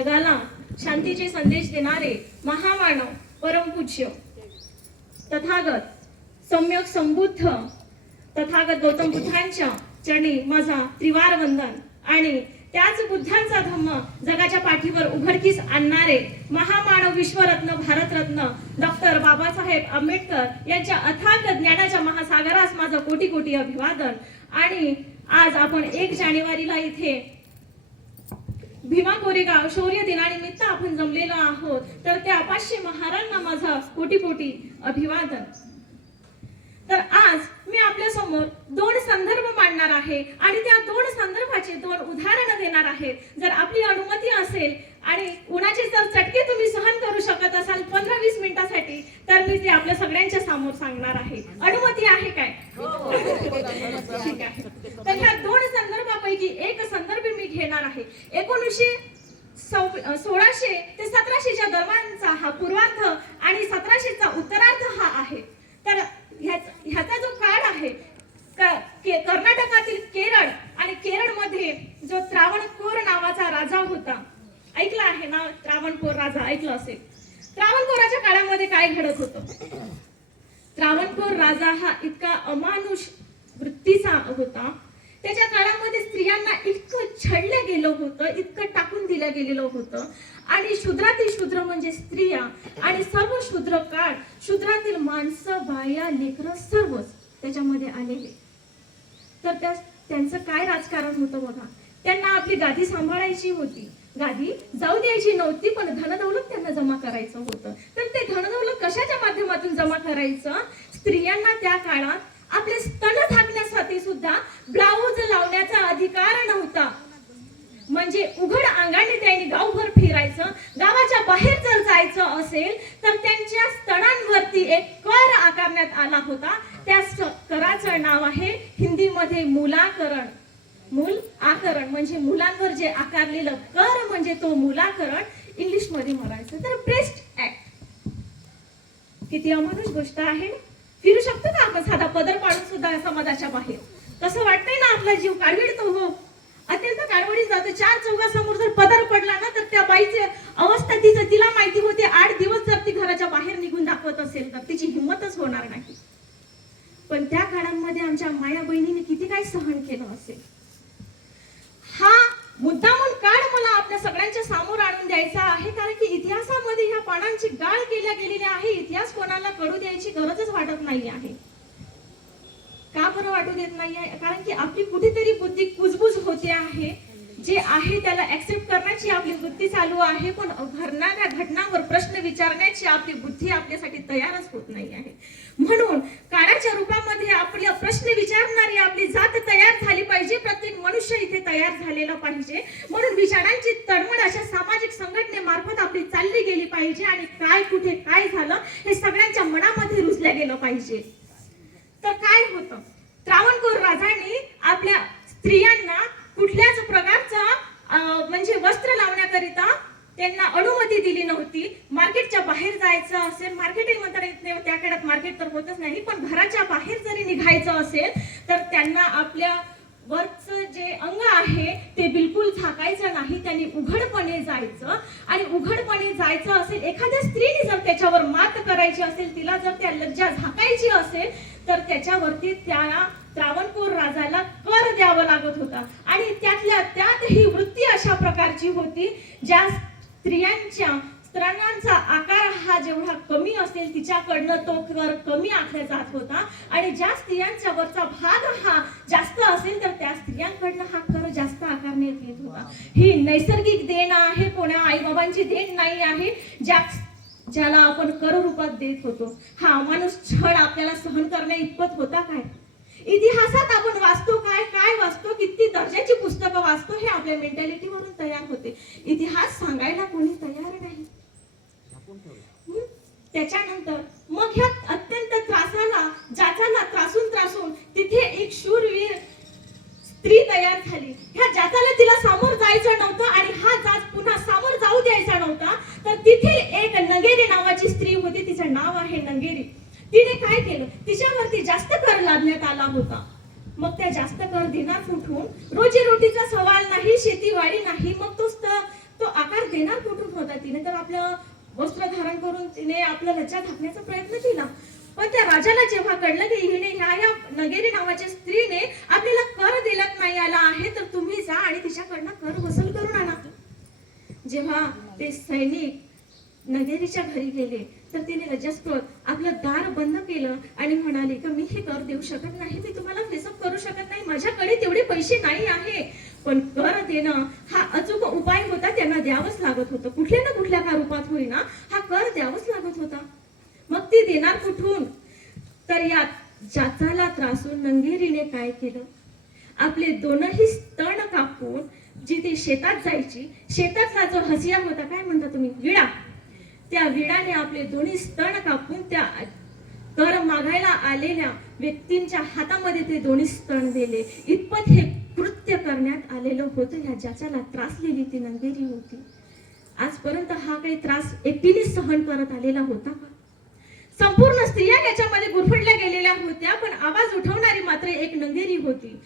जगाला शांतीचे संदेश देणारे महामानव परमपूज्य तथागत सम्यक संबुद्ध तथागत गौतम बुद्धांच्या चरणी माझा त्रिवार वंदन आणि त्याच बुद्धांचा धम्म जगाच्या पाठीवर उघडकीस आणणारे महामानव विश्वरत्न भारतरत्न डॉक्टर बाबासाहेब आंबेडकर यांच्या अथांग ज्ञानाच्या महासागरास माझं कोटी कोटी अभिवादन। आणि आज आपण 1 जानेवारीला इथे भीमा कोरेगाव शौर्य दिनानिमित्त आपण जमलेलो आहोत, तर त्या अपास्य महाराजांना माझा कोटी कोटी अभिवादन। तर आज मी आपल्या समोर 2 संदर्भ मांडणार आहे आणि त्या 2 संदर्भाचे 2 उदाहरणं देणार आहे। जर आपली अनुमती असेल आणि उन्हाचे जर चटके तुम्ही सहन करू शकत असाल 15-20 मिनिटांसाठी, तर मी ते आपल्या सगळ्यांच्या समोर सांगणार आहे। अनुमती आहे काय? ठीक आहे। तर ह्या 2 संदर्भापैकी एक संदर्भ मी घेणार आहे। 1600 ते 1700च्या दरम्यानचा हा पूर्वार्ध आणि 1700चा उत्तरार्ध हा आहे। तर ह्याचा जो काळ आहे कर्नाटकातील केरळ आणि केरळमध्ये जो त्रावणकोर नावाचा राजा होता, ऐकलं आहे ना? त्रावणकोर राजा ऐकलं असेल। त्रावणकोराच्या काळामध्ये काय घडत होतं? त्रावणकोर राजा हा इतका अमानुष वृत्तीचा होता, त्याच्या काळामध्ये स्त्रियांना इतकं छळलं गेलं होतं, इतकं टाकून दिलं गेलेलं होतं आणि शूद्रातील शूद्र म्हणजे स्त्रिया आणि सर्व शूद्र काळ शूद्रातील माणसं बाया लेकरं सर्वच त्याच्यामध्ये आलेले। तर त्यांचं काय राजकारण होतं बघा। त्यांना आपली गादी सांभाळायची होती, गादी जाऊ द्यायची नव्हती, पण धनदौलत त्यांना जमा करायचं होतं। तर ते धनदौलत कशाच्या माध्यमातून जमा करायचं? स्त्रियांना त्या काळात आपले स्तन झाकण्यासाठी सुद्धा ब्लाऊज लावण्याचा अधिकार नव्हता, म्हणजे उघड अंगाने त्यांनी गावभर फिरायचं। गावाच्या बाहेर जर जायचं असेल तर त्यांच्या स्तनांवरती एक कर आकारण्यात आला होता। त्या कराचं नाव आहे हिंदीमध्ये मूलाकरण। मूल आकरण म्हणजे मुलांवर जे आकारलेलं कर म्हणजे तो मूलाकरण, इंग्लिश मध्ये म्हणायचं तर ब्रेस्ट ऍक्ट। किती अमानुष गोष्ट आहे ना? फिरू शकतो का आपण साधा पदर पाडून सुद्धा समाजाच्या बाहेर? कसं वाटतंय ना आपला जीव काळविळतो हो, अत्यंत काळवळीत जातो। 4 चौघासमोर जर पदर पडला ना तर त्या बाईची अवस्था तिला माहिती होते। 8 दिवस जर ती घराच्या बाहेर निघून दाखवत असेल तर तिची हिंमतच होणार नाही। पण त्या काळामध्ये आमच्या माया बहिणीने किती काय सहन केलं असेल। हा मुद्दामून काळ मला आपल्या सगळ्यांच्या समोर आणून द्यायचा आहे, कारण की इतिहासामध्ये ह्या पानांची गाळ केल्या गेलेली आहे। इतिहास कोणाला कळू द्यायची गरजच वाटत नाही आहे। का बरं वाटू देत नाही आहे? कारण की आपली कुठेतरी बुद्धी कुजबुज होते आहे, जे आहे त्याला ऍक्सेप्ट करण्याची आपली बुद्धी चालू आहे, पण घडणाऱ्या घटनांवर प्रश्न विचारण्याची आपली बुद्धी आपल्यासाठी तयारच होत नाही आहे। म्हणून काळाच्या रूपामध्ये आपल्या प्रश्न विचारणारी आपली जात तयार झाली पाहिजे, प्रत्येक मनुष्य इथे तयार झालेला पाहिजे। म्हणून विचारांची तळमळ अशा सामाजिक संघटनेमार्फत आपली चालली गेली पाहिजे आणि काय कुठे काय झालं हे सगळ्यांच्या मनामध्ये रुजलं गेलं पाहिजे। तर काय होतं? त्रावणकोर राजांनी आपल्या स्त्रियांना कुठल्याच प्रकारचा म्हणजे वस्त्र लावण्याकरिता त्यांना अनुमती दिली नव्हती। मार्केटच्या बाहेर जायचं असेल, मार्केटिंग म्हणता येत नाही त्या काळात, मार्केट तर होतच नाही, पण घराच्या बाहेर जरी निघायचं असेल तर त्यांना आपल्या वरचं जे अंग आहे ते बिलकुल झाकायचं नाही, त्यांनी उघडपणे जायचं। आणि उघडपणे जायचं असेल, एखाद्या स्त्रीने जर त्याच्यावर मात करायची असेल, तिला जर त्या लज्जा झाकायची असेल तर त्याच्यावरती त्या त्रावणकोर राजाला कर द्यावा लागत होता। आणि त्यातल्या त्यात ही वृत्ती अशा प्रकारची होती, ज्या स्त्रियांच्या स्तनांचा आकार हा जेवढा कमी असेल तिच्याकडनं तो कर कमी आखला जात होता, आणि ज्या स्त्रियांच्या वरचा भाग हा जास्त असेल तर त्या स्त्रियांकडनं हा कर जास्त आकारण्यात येत होता। ही नैसर्गिक देण आहे, कोणा आई बाबांची देण नाही आहे, ज्याला आपण कर रूपात देत होतो। हा माणूस छळ आपल्याला सहन करण्या इतपत होता काय? इतिहासात आपण वाचतो काय वाचतो, किती दर्जाची पुस्तकं वाचतो, हे आपल्या मेंटॅलिटी वरून तयार होते। इतिहास सांगायला कोणी तयार नाही। त्याच्यानंतर मग ह्या अत्यंत जाचाला त्रासून तिथे एक शूरवीर स्त्री तयार झाली। ह्या जाचाला तिला सामोर जायचं नव्हतं आणि हा जाच पुन्हा सामोर जाऊ द्यायचा नव्हता, तर तिथे एक नंगेरी नावाची स्त्री होती, तिचं नाव आहे नंगेरी। तिने काय केलं? तिच्यावरती जास्त कर लादण्यात आला होता। मग त्या जास्त कर देणार कुठून? रोजी रोटीचा सवाल नाही, शेतीवाडी नाही, मग तो तो आकार देणार कुठून होता? तिने तर आपलं वस्त्र धारण करून तिने आपला लज्जा झाकण्याचा प्रयत्न केला. पण त्या राजाला जेव्हा कळलं की हिने ह्या नगेरी नावाच्या स्त्रीने आपल्याला कर दिलात नाही आला आहे, तर तुम्ही जा आणि तिच्याकडनं कर वसूल करून आणा. जेव्हा ते सैनिक नगेरीच्या घरी गेले तर तिने लज्जास्पद आपलं दार बंद केलं आणि म्हणाले की मी हे कर देऊ शकत नाही, मी तुम्हाला फेसअप करू शकत नाही, माझ्याकडे तेवढे पैसे नाही आहे. पण कर देणं हा अचूक उपाय होता, त्यांना द्यावंच लागत होतं. कुठल्या ना कुठल्या का रूपात होईना हा कर द्यावंच लागत होता. मग ती देणार कुठून? तर यात जाचाला त्रासून नंगेरीने काय केलं, आपले दोनही स्तन कापून जिथे शेतात जायची, शेतातला जो हसिया होता, काय म्हणता तुम्ही, विडा, त्या विडाने आपले दोन्ही स्तन कापून त्या कर मागायला आलेल्या व्यक्तींच्या हातामध्ये ते दोन्ही स्तन दिले. इतपत हे कृत्य करण्यात आलेलं होतं. ह्या ज्याच्याला त्रासलेली ती नंगेरी होती. आजपर्यंत हा काही त्रास एकटीनेच सहन करत आलेला होता का? संपूर्ण स्त्रिया त्याच्यामध्ये गुरफटल्या गेलेल्या होत्या, पण आवाज उठवणारी मात्र एक नंगेरी होती.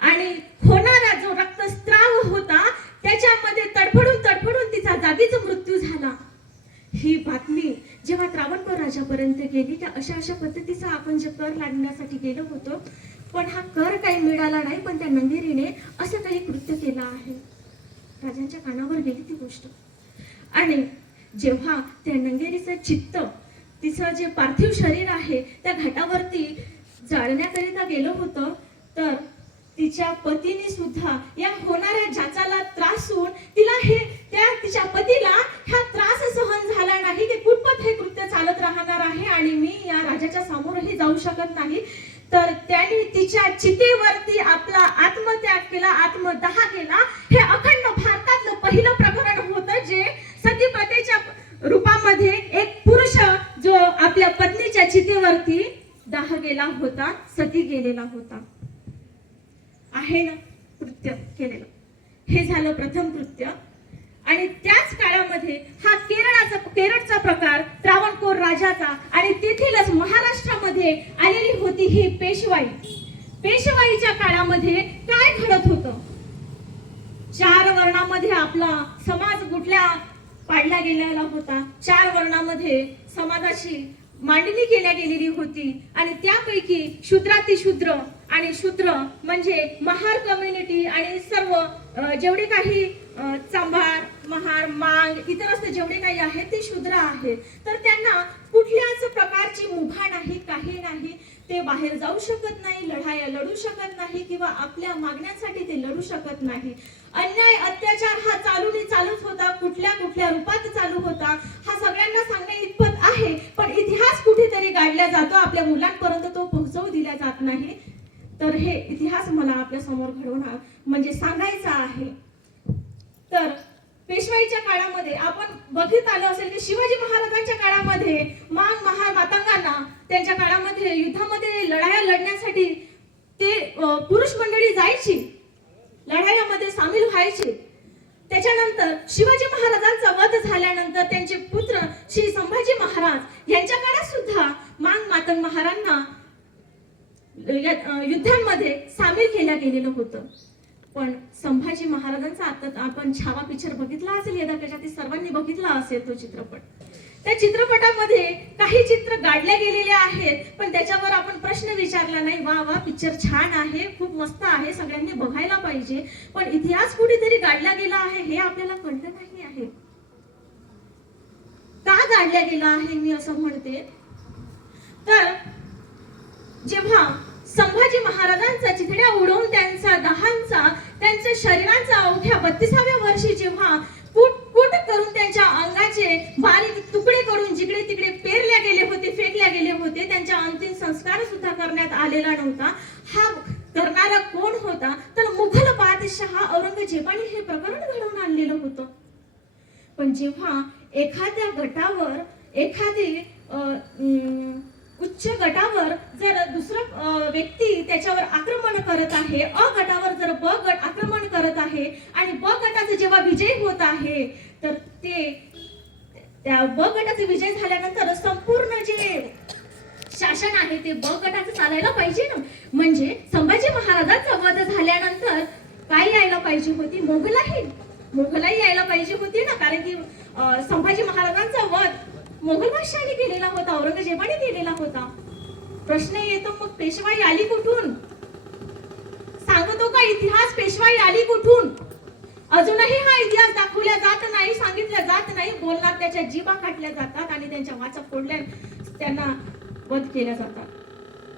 आणि होणारा जो रक्तस्राव होता त्याच्यामध्ये तडफडून तडफडून तिचा जागीच मृत्यू झाला. ही बातमी जेव्हा त्रावणकोर राजापर्यंत गेली की अशा पद्धतीचा आपण जे कर लादण्यासाठी गेलो होतो, पण हा कर काही मिळाला नाही, पण त्या नंगेरीने असं काही कृत्य केलं आहे. राजांच्या कानावर गेली ती गोष्ट. आणि जेव्हा त्या नंगेरीचं चित्त, तिचं जे पार्थिव शरीर आहे त्या घाटावरती जाळण्याकरिता गेलं होतं, तर तिच्या पतीने सुद्धा या होणाऱ्या जाचाला त्रासून तिच्या पतीला हा त्रास सहन झाला नाही की कुठपत हे कृत्य चालत राहणार आहे आणि मी या राजाच्या समोरही जाऊ शकत नाही. तर त्यांनी तिच्या चितेवरती आपला आत्मत्याग केला, आत्मदाह केला. हे अखंड भारतातलं पहिलं प्रकरण होतं जे सतीप्रथेच्या रूपामध्ये एक पुरुष जो आपल्या पत्नीच्या चितेवरती दाह गेला होता, सती गेलेला होता. आहे ना कृत्य केलेलं. हे झालं प्रथम कृत्य. आणि त्याच काळामध्ये हा केरळचा प्रकार त्रावणकोर राजाचा आणि तेथीलच महाराष्ट्रामध्ये आलेली होती ही पेशवाई. पेशवाईच्या काळामध्ये काय घडत होतं? 4 वर्णामध्ये आपला समाज पाडला गेलेला होता. 4 वर्णामध्ये समाजाची मांडणी केल्या गेलेली होती आणि त्यापैकी शूद्रातिशूद्र आणि शूद्र म्हणजे महार कम्युनिटी आणि सर्व जेवढे काही चांभार, महार, मांग, इतरस्त जेवढे काही आहेत ते शूद्र आहेत. तर त्यांना कुठल्याच प्रकारची मुभा नाही, काही नाही. ते बाहेर जाऊ शकत नाही, लढाया लढू शकत नाही किंवा आपल्या मागण्यांसाठी ते लढू शकत नाही. अन्याय अत्याचार हा चालूच होता, कुठल्या रूपात चालू होता हा सगळ्यांना सांगणे इतपत आहे. पण इतिहास कुठेतरी गाडला जातो, आपल्या मुलांपर्यंत तो पोहोचवू दिला जात नाही. तर हे इतिहास मला आपल्या समोर घडवणार म्हणजे सांगायचा आहे. तर पेशवाईच्या काळामध्ये आपण बघित आलो असेल की शिवाजी महाराजांच्या काळामध्ये मांग, महार, मातंगांना त्यांच्या काळामध्ये युद्धामध्ये लढाया लढण्यासाठी ते पुरुष मंडळी जायची, लढायामध्ये सामील व्हायची. त्याच्यानंतर शिवाजी महाराजांचा वध झाल्यानंतर त्यांचे पुत्र श्री संभाजी महाराज यांच्या काळात सुद्धा मांग, मातंग महारांना युद्धांमध्ये सामील केल्या गेलेलं होतं. पण संभाजी महाराजांचा आता आपण छावा पिक्चर बघितला असेल, यदा कदाचित सर्वांनी बघितला असेल तो चित्रपट. त्या चित्रपटामध्ये काही चित्र गाडले गेलेले आहेत, पण त्याच्यावर आपण प्रश्न विचारला नाही. वा पिक्चर छान आहे, खूप मस्त आहे, सगळ्यांनी बघायला पाहिजे. पण इतिहास कुठेतरी गाडला गेला आहे हे आपल्याला कळलं नाही आहे. का गाडला गेला आहे मी असं म्हणते, तर जेव्हा संभाजी महाराजांचा चिथड्या उडवून त्यांच्या शरीरांचा अवघ्या 32व्या वर्षी जेव्हा कूट करून त्यांच्या अंगाचे बारीक तुकडे करून जिकडे तिकडे पेरल्या गेले होते, फेकल्या गेले होते, त्यांच्या अंतिम संस्कार सुद्धा करण्यात आलेला नव्हता. हा करणारा कोण होता? तर मुघल बादशाह औरंगजेबाने हे प्रकरण घडवून आणलेलं होतं. पण जेव्हा एखाद्या गटावर, एखादी उच्च गटावर जर दुसरा व्यक्ती त्याच्यावर आक्रमण करत आहे, अ गटावर जर ब गट आक्रमण करत आहे आणि ब गटाचा जेव्हा विजय होत आहे, तर त्या ब गटाचा विजय झाल्यानंतर संपूर्ण जे शासन आहे ते ब गटाचं चालायला पाहिजे ना. म्हणजे संभाजी महाराजांचा वध झाल्यानंतर काय यायला पाहिजे होती? मोगलाही. मोगलाई यायला पाहिजे होती ना, कारण की संभाजी महाराजांचा वध मोगल बादशाहाने केलेला होता, औरंगजेबाने केलेला होता. प्रश्न येतो मग पेशवाई आली कुठून? सांगतो का इतिहास पेशवाई आली कुठून? अजूनही हा इतिहास दाखवला जात नाही, सांगितलं जात नाही. बोलणार त्याच्या जीवा काटल्या जातात आणि त्यांच्या वाचा फोडल्या, त्यांना वध केल्या जातात.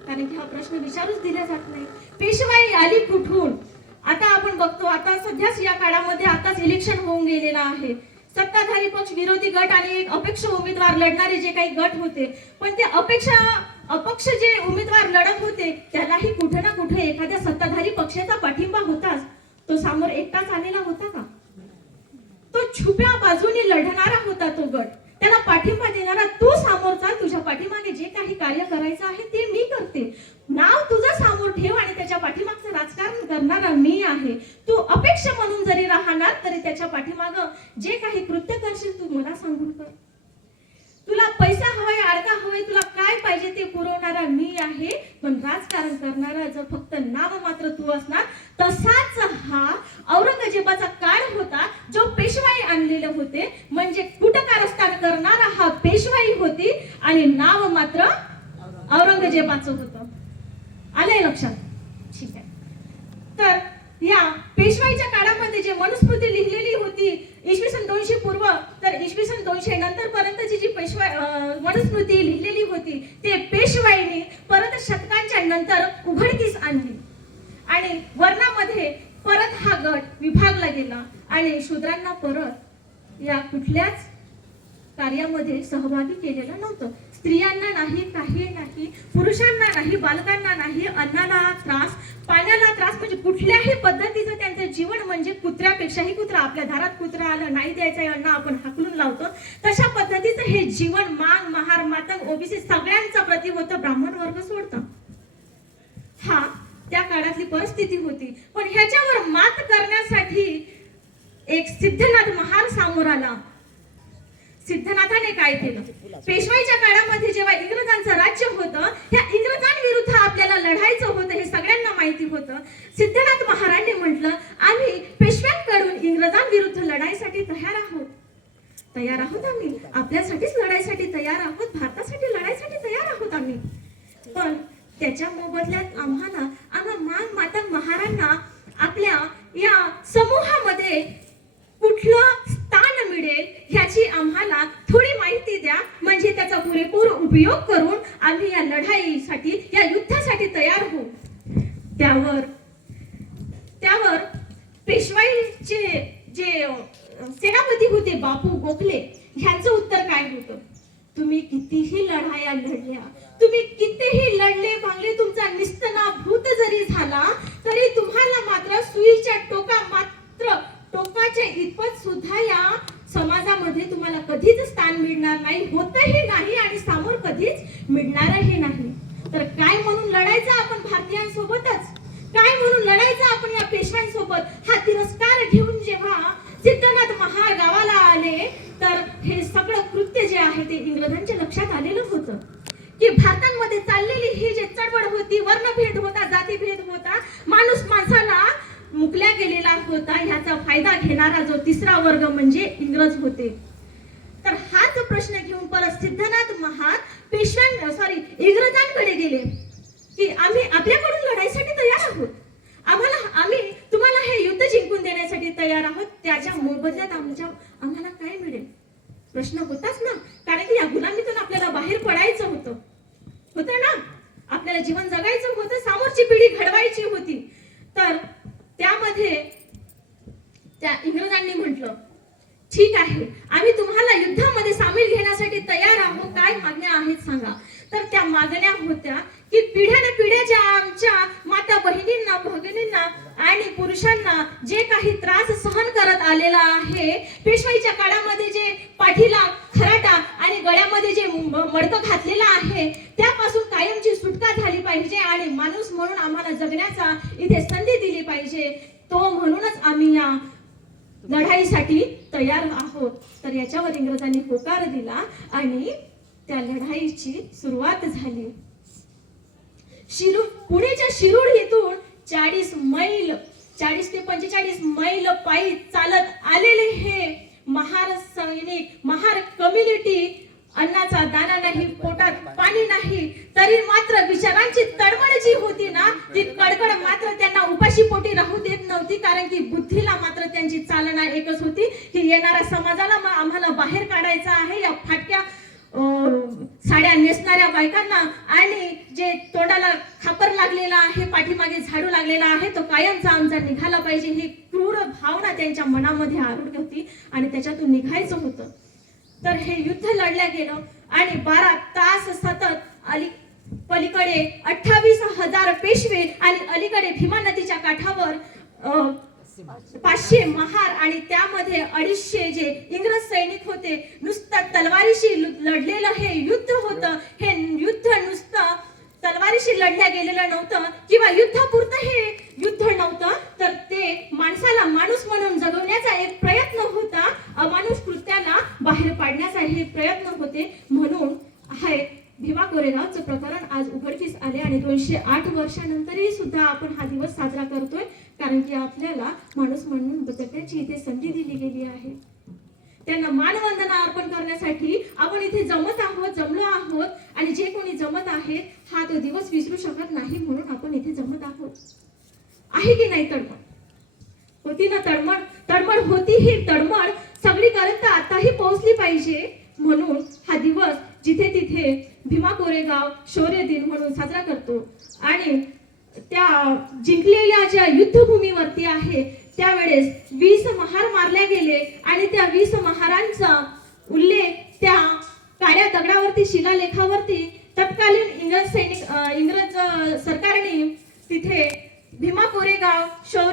कारण की हा प्रश्न विचारूच दिला जात नाही. पेशवाई आली कुठून? आता आपण बघतो, आता सध्याच या काळामध्ये आताच इलेक्शन होऊन गेलेलं आहे. सत्ताधारी पक्ष, विरोधी गट आणि एक अपक्ष उमेदवार लढणारे जे काही गट होते, पण ते अपक्ष जे उमेदवार लढत होते त्यालाही कुठे ना कुठे एखाद्या सत्ताधारी पक्षाचा पाठिंबा होताच. तो समोर एकटाच आलेला होता का? तो छुप्या बाजूने लढणारा होता तो गट, त्याला पाठिंबा देणारा. तू सामोरचा, तुझ्या पाठीमागे जे काही कार्य करायचं आहे ते मी करते, नाव तुझं समोर ठेव आणि त्याच्या पाठीमागचं राजकारण करणारा मी आहे. तू अपेक्षा म्हणून जरी राहणार तरी त्याच्या पाठीमागं जे काही कृत्य करशील तू मला सांगून कर. तुला पैसा हवाय, अडका हवाय, तुला काय पाहिजे ते पुरवणारा मी आहे. पण राजकारण करणारा जर फक्त नाव मात्र तू असणार. तसाच हा औरंगजेबाचा काळ होता, जो पेशवाई आणलेले होते. म्हणजे कुटकारस्थान करणारा हा पेशवाई होती आणि नाव मात्र औरंगजेबाचं होतं. आलंय लक्षात? ठीक आहे. तर या पेशवाईच्या काळामध्ये जे मनुस्मृती लिहिलेली होती इसवी सन 200 पूर्व तर इसवी सन 200 नंतर पर्यंतची जी मनुस्मृती लिहिलेली होती ते पेशवाईने परत शतकांच्या नंतर उघडकीस आणली आणि वर्णामध्ये परत हा गट विभागला गेला आणि शूद्रांना परत या कुठल्याच कार्यामध्ये सहभागी केलेलं नव्हतं. स्त्रियांना नाही, काही नाही, पुरुषांना नाही, बालकांना नाही, अन्नाला त्रास, पाण्याला त्रास, म्हणजे कुठल्याही पद्धतीचं त्यांचं जीवन म्हणजे कुत्र्यापेक्षाही कुत्रा. आपल्या दारात कुत्रा आलं, नाही द्यायचं अन्न आपण हाकलून लावतो, तशा पद्धतीचं हे जीवन मांग, महार, मातंग, ओबीसी सगळ्यांचा प्रति होतं. ब्राह्मण वर्ग सोडता. हा त्या काळातली परिस्थिती होती. पण ह्याच्यावर मात करण्यासाठी एक सिद्धनाथ महार समोर आला. सिद्धनाथाने काय केलं? पेशवाईच्या काळामध्ये जेव्हा इंग्रजांचं राज्य होतं, ह्या इंग्रजांविरुद्ध आपल्याला लढायचं होतं, हे सगळ्यांना माहिती होतं. सिद्धनाथ महाराजांनी म्हटलं, आम्ही पेशव्यांकडून इंग्रजांविरुद्ध लढाईसाठी तयार आहोत. तयार आहोत आम्ही, आपल्यासाठीच लढाईसाठी तयार आहोत, भारतासाठी लढाईसाठी तयार आहोत आम्ही. पण त्याच्या मोबदल्यात आम्हाला मांग मातंग महारांना आपल्या या समूहामध्ये कुठलं स्थान मिळेल ह्याची आम्हाला थोडी माहिती द्या, म्हणजे त्याचा पुरेपूर उपयोग करून आम्ही या लढाईसाठी, या युद्धासाठी तयार होऊ. त्यावर पेशवाईचे जे सेनापती होते बापू गोखले, ह्यांचं उत्तर काय होतं? तुम्ही कितीही लढाया लढल्या, तुम्ही कितीही लढले भांगले, तुमचा निस्तनाभूत जरी झाला तरी तुम्हाला मात्र सुईच्या टोकाच्या इतपत सुद्धा या समाजामध्ये तुम्हाला कधीच स्थान मिळणार नाही, होतही नाही आणि समोर कधीच मिळणारही नाही. तर काय म्हणून लढायचं आपण भारतीयांसोबतच? काय म्हणून लढायचं आपण या पेशव्यांसोबत? हा तिरस्कार घेऊन जेव्हा सिद्धनाथ महार गावाला आले तर हे सगळं कृत्य जे आहे ते इंग्रजांच्या लक्षात आलेलं होतं की भारतामध्ये चाललेली ही जी चळवळ होती, वर्णभेद होता, जातीभेद होता, माणूस माणसाला मुकल्या गेलेला होता, ह्याचा फायदा घेणारा जो तिसरा वर्ग म्हणजे इंग्रज होते. तर हाच प्रश्न घेऊन परत सिद्धनाथ महार इंग्रजांकडे गेले की आम्ही आपल्याकडून लढाईसाठी तयार आहोत, आम्ही तुम्हाला हे युद्ध जिंकून देण्यासाठी तयार आहोत, त्याच्या मोबदल्यात आम्हाला काय मिळेल? प्रश्न होताच ना, कारण की या गुलामीतून आपल्याला बाहेर पडायचं होतं ना, आपल्याला जीवन जगायचं होतं, समोरची पिढी घडवायची होती. तर त्यामध्ये त्या इंग्रजांनी म्हटलं, ठीक आहे, आम्ही तुम्हाला युद्धामध्ये सामील घेण्यासाठी तयार आहोत, काय मागण्या आहेत सांगा. तर त्या मागण्या होत्या की पिढ्यानपिढ्या ज्या आमच्या माता बहिणींना, भगिनींना आणि पुरुषांना जे काही त्रास सहन करत आलेला आहे, पेशवाईच्या काळामध्ये जे पाठीला खराटा आणि गळ्यामध्ये जे मडकं घातलेलं आहे, त्यापासून कायमची सुटका झाली पाहिजे आणि माणूस म्हणून आम्हाला जगण्याचा इथे संधी दिली पाहिजे. तो म्हणूनच आम्ही या लढाईसाठी तयार आहोत. तर याच्यावर इंग्रजांनी होकार दिला आणि त्या लढाईची सुरुवात झाली. पुणेच्या शिरूर येथून 40 मैल 40 ते 45 मैल पायी चालत आलेले हे महार सैनिक, महार कम्युनिटी, अन्नाचा दाना नाही, पोटात पाणी नाही, तरी मात्र विचारांची तडमड जी होती ना, ती कडकड मात्र त्यांना उपाशी पोटी राहू देत नव्हती. कारण की बुद्धीला मात्र त्यांची चालना एकच होती की येणाऱ्या समाजाला आम्हाला बाहेर काढायचं आहे. या फाटक्या साड्या नेसणाऱ्या बायकांना आणि जे तोंडाला खापर लागलेला आहे, पाठीमागे झाडू लागलेला आहे, तो कायमचा आमचा निघाला पाहिजे. ही क्रूर भावना त्यांच्या मनामध्ये आरूढ होती आणि त्याच्यातून निघायचं होतं. तर हे युद्ध लढल्या गेलं आणि 12 तास सतत पलीकडे 28,000 पेशवे आणि अलीकडे भीमा नदीच्या काठावर 500 महार आणि त्यामध्ये 250 जे इंग्रज सैनिक होते. नुसतं तलवारीशी लढलेलं हे युद्ध होतं. हे युद्ध नुसतं तलवारीशी लढल्या गेलेलं नव्हतं किंवा युद्धापुरतं हे युद्ध नव्हतं, तर ते माणसाला माणूस म्हणून जगवण्याचा एक प्रयत्न होता. अमानुष कृत्याला बाहेर पाडण्याचा हे प्रयत्न होते. म्हणून हे भीमा कोरेगावचं प्रकरण आज उघडकीस आले आणि 208 वर्षानंतरही सुद्धा आपण हा दिवस साजरा करतोय. कारण की आपल्याला माणूस म्हणून जगण्याची इथे संधी दिली गेली आहे. त्यांना मानवंदना अर्पण करण्यासाठी आपण इथे जमलो आहोत आणि जे कोणी जमत आहे हा तो दिवस विसरू शकत नाही, म्हणून आपण इथे जमत आहोत. आहे की नाही तडमड होती ना? तडमड होती. ही तडमड सगळीपर्यंत आताही पोहोचली पाहिजे. म्हणून हा दिवस जिथे तिथे भीमा कोरेगाव शौर्य दिन म्हणून साजरा करतो आणि त्या जिंकलेल्या ज्या युद्धभूमीवरती आहे त्यावेळेस 20 महार मारले गेले आणि त्या 20 महारांचा उल्लेख त्या काळ्या दगडावरती, शिलालेखावरती तत्कालीन इंग्रज सरकारने तिथे भीमा कोरेगाव शौर्य